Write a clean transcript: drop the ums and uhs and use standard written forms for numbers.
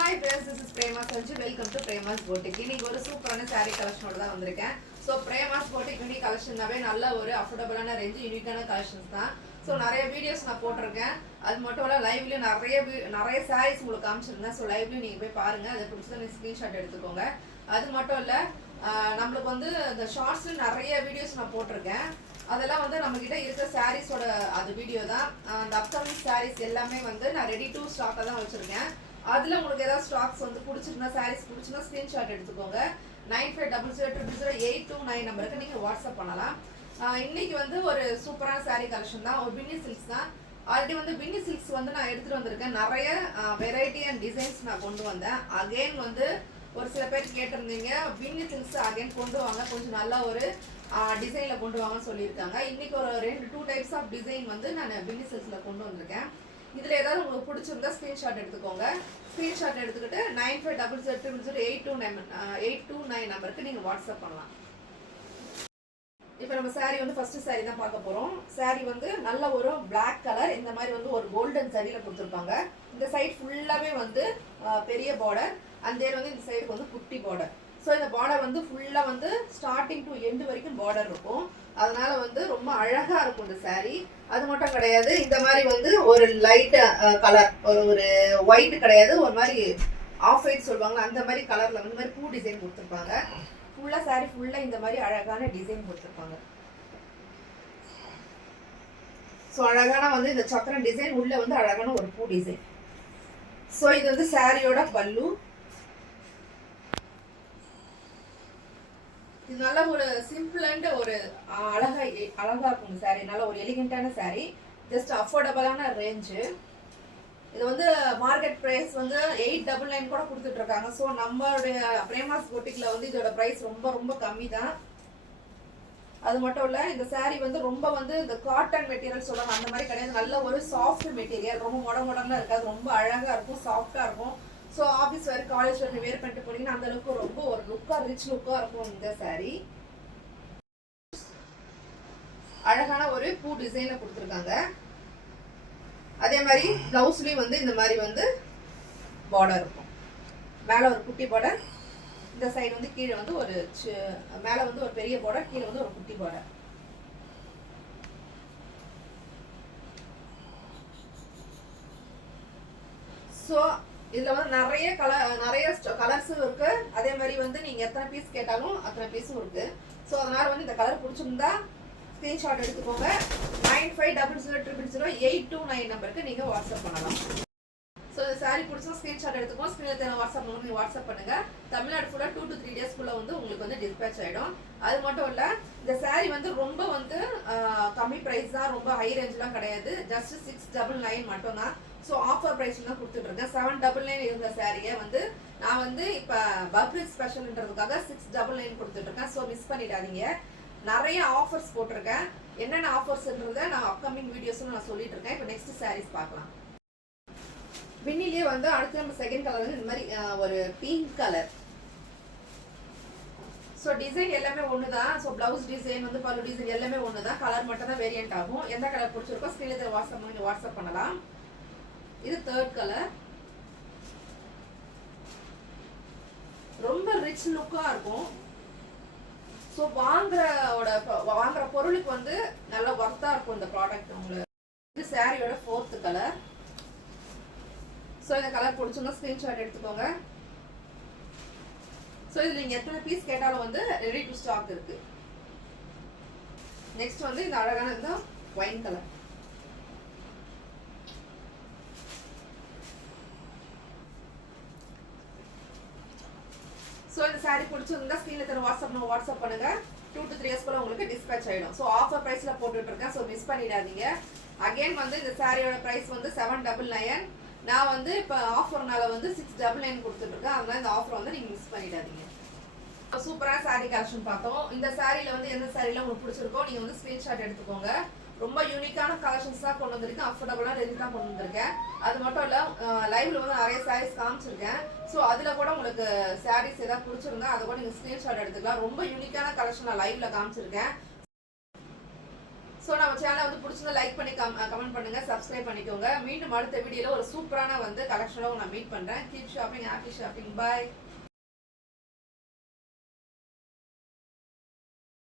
Hi friends, this is Prema Sanju. Welcome to Prema's Boutique. இன்னைக்கு ஒரு சூப்பரான saree collectionோட தான் வந்திருக்கேன். So Prema's Boutique யூனிக் கலெக்ஷன்னாவே நல்ல ஒரு அஃபோர்டபிளான ரேஞ்ச் யூனிக்கான கலெக்ஷன்ஸ் தான். ஸோ நிறைய வீடியோஸ் நான் போட்டிருக்கேன். அது மட்டும் இல்லை லைவ்லேயும் நிறைய சாரீஸ் உங்களுக்கு காமிச்சிருந்தேன். ஸோ லைவ்லேயும் நீங்கள் போய் பாருங்கள். அதை பிடிச்சதான் நீங்கள் ஸ்க்ரீன்ஷாட் எடுத்துக்கோங்க. அது மட்டும் இல்லை நம்மளுக்கு வந்து இந்த ஷார்ட்ஸில் நிறைய வீடியோஸ் நான் போட்டிருக்கேன். அதெல்லாம் வந்து நம்மக்கிட்ட இருக்கிற சாரீஸோட அது வீடியோ தான். அந்த அப்கமிங் சாரீஸ் எல்லாமே வந்து நான் ரெடி டு ஸ்டாக்காக தான் வச்சுருக்கேன். அதில் உங்களுக்கு ஏதாவது ஸ்டாக்ஸ் வந்து பிடிச்சிருந்தா சாரீஸ் பிடிச்சிருந்தா ஸ்க்ரீன்ஷாட் எடுத்துக்கோங்க. 95000829 நம்பருக்கு நீங்கள் வாட்ஸ்அப் பண்ணலாம். இன்னைக்கு வந்து ஒரு சூப்பரான சாரீ கலெக்ஷன் தான். ஒரு பின்னி சில்க்ஸ் தான். ஆல்ரெடி வந்து பின்னி சில்க்ஸ் வந்து நான் எடுத்துகிட்டு வந்திருக்கேன். நிறைய வெரைட்டி அண்ட் டிசைன்ஸ் நான் கொண்டு வந்தேன். அகெயின் வந்து ஒரு சில பேர் கேட்டிருந்தீங்க பின்னி சில்க்ஸ் அகெயின் கொண்டு வாங்க, கொஞ்சம் நல்லா ஒரு டிசைனில் கொண்டு வாங்கன்னு சொல்லியிருக்காங்க. இன்றைக்கி ஒரு 2 டைப்ஸ் ஆஃப் டிசைன் வந்து நான் பின்னி சில்க்ஸில் கொண்டு வந்திருக்கேன். இதில் ஏதாவது உங்களுக்கு பிடிச்சிருந்தா ஸ்க்ரீன்ஷாட் எடுத்துக்கோங்க. ஸ்க்ரீன்ஷாட் எடுத்துக்கிட்டு 95000829 நம்பருக்கு நீங்கள் வாட்ஸ்அப் பண்ணலாம். இப்போ நம்ம சாரீ வந்து ஃபர்ஸ்ட் சாரீ தான் பார்க்க போகிறோம். சாரீ வந்து நல்ல ஒரு பிளாக் கலர், இந்த மாதிரி வந்து ஒரு கோல்டன் சரியில் கொடுத்துருப்பாங்க. இந்த சைட் ஃபுல்லாகவே வந்து பெரிய பார்டர், அந்த வந்து இந்த சைடு வந்து குட்டி பார்டர். ஸோ இந்த பார்டர் வந்து ஃபுல்லாக வந்து ஸ்டார்டிங் டு எண்டு வரைக்கும் பார்டர் இருக்கும். அதனால வந்து ரொம்ப அழகாக இருக்கும் இந்த சாரீ. அது மட்டும் கிடையாது, இந்த மாதிரி வந்து ஒரு லைட் கலர், ஒரு ஒயிட் கிடையாது, ஒரு மாதிரி ஆஃப் ஒயிட் சொல்லுவாங்க, அந்த மாதிரி கலரில் வந்து மாதிரி பூ டிசைன் கொடுத்துருப்பாங்க. ஃபுல்லாக சாரீ ஃபுல்லாக இந்த மாதிரி அழகான டிசைன் கொடுத்துருப்பாங்க. ஸோ அழகான வந்து இந்த சக்கரம் டிசைன், உள்ள வந்து அழகான ஒரு பூ டிசைன். ஸோ இது வந்து சாரியோட பல்லு. இது நல்ல ஒரு சிம்பிள் அண்ட் ஒரு அழகா இருக்கும் இந்த சாரீ. நல்ல ஒரு எலிகண்டான சாரீ, ஜஸ்ட் அஃபோர்டபுளான ரேஞ்சு. இது வந்து மார்க்கெட் ப்ரைஸ் வந்து 899 கூட கொடுத்துட்டு இருக்காங்க. ஸோ நம்மளுடைய பிரேமாஸ் பொட்டிக்கில் வந்து இதோட ப்ரைஸ் ரொம்ப ரொம்ப கம்மி தான். அது மட்டும் இல்லை, இந்த சாரீ வந்து ரொம்ப வந்து இந்த காட்டன் மெட்டீரியல் சொல்லுவாங்க அந்த மாதிரி கிடையாது. நல்ல ஒரு சாஃப்ட் மெட்டீரியல், ரொம்ப மொடலாம் இருக்காது, ரொம்ப அழகாக இருக்கும், சாஃப்டாக இருக்கும். ஸோ ஆஃபீஸ் வேறு காலேஜ் வேறு வேர் பண்ணிட்டு போனீங்கன்னா அந்த அளவுக்கு ரொம்ப ஒரு லுக்காக ரிச் லுக்காக இருக்கும் இந்த சாரீ. அழகான ஒரு பூ டிசைனில் கொடுத்துருக்காங்க. அதே மாதிரி ப்ளவுஸ்லேயும் வந்து இந்த மாதிரி வந்து பார்டர் இருக்கும். மேலே ஒரு குட்டி பார்டர், இந்த சைடு வந்து கீழே வந்து ஒரு மேலே வந்து ஒரு பெரிய பார்டர், கீழே வந்து ஒரு குட்டி பார்டர். ஸோ இதில் வந்து நிறைய கலர்ஸும் இருக்குது. அதே மாதிரி வந்து நீங்கள் எத்தனை பீஸ் கேட்டாலும் அத்தனை பீஸும் இருக்குது. ஸோ அதனால் வந்து இந்த கலர் பிடிச்சிருந்தா ஸ்க்ரீன்ஷாட் எடுத்துக்கோங்க. 95000829 நம்பருக்கு நீங்கள் வாட்ஸ்அப் பண்ணலாம். ஸோ இந்த சாரீ பிடிச்சா ஸ்க்ரீன்ஷாட் எடுத்துக்கோங்க. ஸ்க்ரீனில் வாட்ஸ்அப் பண்ணுங்க, நீங்கள் வாட்ஸ்அப் பண்ணுங்கள். தமிழ்நாடு ஃபுல்லாக 2 to 3 டேஸ்க்குள்ளே வந்து உங்களுக்கு வந்து டிஸ்பேச் ஆகிடும். அது மட்டும் இல்லை, இந்த சாரீ வந்து ரொம்ப வந்து கம்மி ப்ரைஸ் தான், ரொம்ப ஹை ரேஞ்செலாம் கிடையாது. ஜஸ்ட் 699 மட்டும்தான். ஸோ ஆஃபர் ப்ரைஸ் தான் கொடுத்துட்ருக்கேன். 799 இருந்த சாரியை வந்து நான் வந்து இப்போ பக்ரீத் ஸ்பெஷல்ன்றதுக்காக 699 கொடுத்துட்ருக்கேன். ஸோ மிஸ் பண்ணிடாதீங்க. நிறைய ஆஃபர்ஸ் போட்டிருக்கேன். என்னென்ன ஆஃபர்ஸ்ன்றதை நான் அப்கமிங் வீடியோஸும் நான் சொல்லிட்டு இருக்கேன். இப்போ நெக்ஸ்ட் சாரீஸ் பார்க்கலாம். விண்ணிலே வந்து அடுத்து நம்ம செகண்ட் கலர் வந்து இந்த மாதிரி ஒரு பிங்க் கலர். ஸோ டிசைன் எல்லாமே ஒன்று தான். ஸோ ப்ளவுஸ் டிசைன் வந்து பல்லு டிசைன் எல்லாமே ஒன்று தான். கலர் மட்டும் தான் வேரியன்ட் ஆகும். எந்த கலர் பிடிச்சிருக்கோ ஸ்க்ரீனில் வாட்ஸ்அப் பண்ணலாம். இது தேர்ட் கலர். ரொம்ப ரிச் லுக்காக இருக்கும். ஸோ வாங்குற பொருளுக்கு வந்து நல்ல ஒர்த்தாக இருக்கும் இந்த ப்ராடக்ட் உங்களுக்கு. இது சாரியோட ஃபோர்த் கலர். ஸோ இந்த கலர் பிடிச்சோன்னா ஸ்க்ரீன்ஷாட் எடுத்துக்கோங்க. ஸோ இதில் நீங்கள் எத்தனை பீஸ் கேட்டாலும் வந்து ரெடி டு ஸ்டாக் இருக்கு. நெக்ஸ்ட் வந்து இந்த அழகான இந்த ஒயின் கலர். ஸோ இந்த சாரீ பிடிச்சிருந்தா ஸ்க்ரீனில் வாட்ஸ்அப் பண்ணுங்க. 2 to 3 டேஸ்க்குள்ள உங்களுக்கு டிஸ்பேச் ஆகிடும். ஸோ ஆஃபர் ப்ரைஸில் போட்டுட்ருக்கேன். ஸோ மிஸ் பண்ணிடாதீங்க. அகெயின் வந்து இந்த சாரியோட ப்ரைஸ் வந்து 799. நான் வந்து இப்போ ஆஃபர்னால வந்து 699 கொடுத்துட்ருக்கேன். அதனால இந்த ஆஃபர் வந்து நீங்கள் மிஸ் பண்ணிடாதீங்க. சூப்பரான சாரீ கலெக்ஷன் பார்த்தோம். இந்த சாரியில் வந்து எந்த சாரியில் உங்களுக்கு பிடிச்சிருக்கோ நீங்கள் வந்து ஸ்க்ரீன்ஷாட் எடுத்துக்கோங்க. ரொம்ப யூனிக்கான கலெக்ஷன்ஸ் தான் கொண்டு வந்திருக்கேன். அஃபோர்டபுளான ரேஞ்ச் தான் கொண்டு வந்திருக்கேன். அது மட்டும் இல்லை, லைவ்ல வந்து நிறைய சாரீஸ் காமிச்சிருக்கேன். ஸோ அதில் கூட உங்களுக்கு சாரீஸ் ஏதாவது பிடிச்சிருந்தா அதை கூட நீங்கள் ஸ்க்ரீன்ஷாட் எடுத்துக்கலாம். ரொம்ப யூனிக்கான கலெக்ஷன் நான் லைவ்ல காமிச்சிருக்கேன். ஸோ ஸோ நம்ம சேனலை வந்து பிடிச்சிருந்தா லைக் பண்ணி கமெண்ட் பண்ணுங்க, சப்ஸ்கிரைப் பண்ணிக்கோங்க. மீண்டும் அடுத்த வீடியோல ஒரு சூப்பரான வந்து கலெக்ஷனோட நான் மீட் பண்றேன். கீப் ஷாப்பிங், ஹாப்பி ஷாப்பிங், பாய்.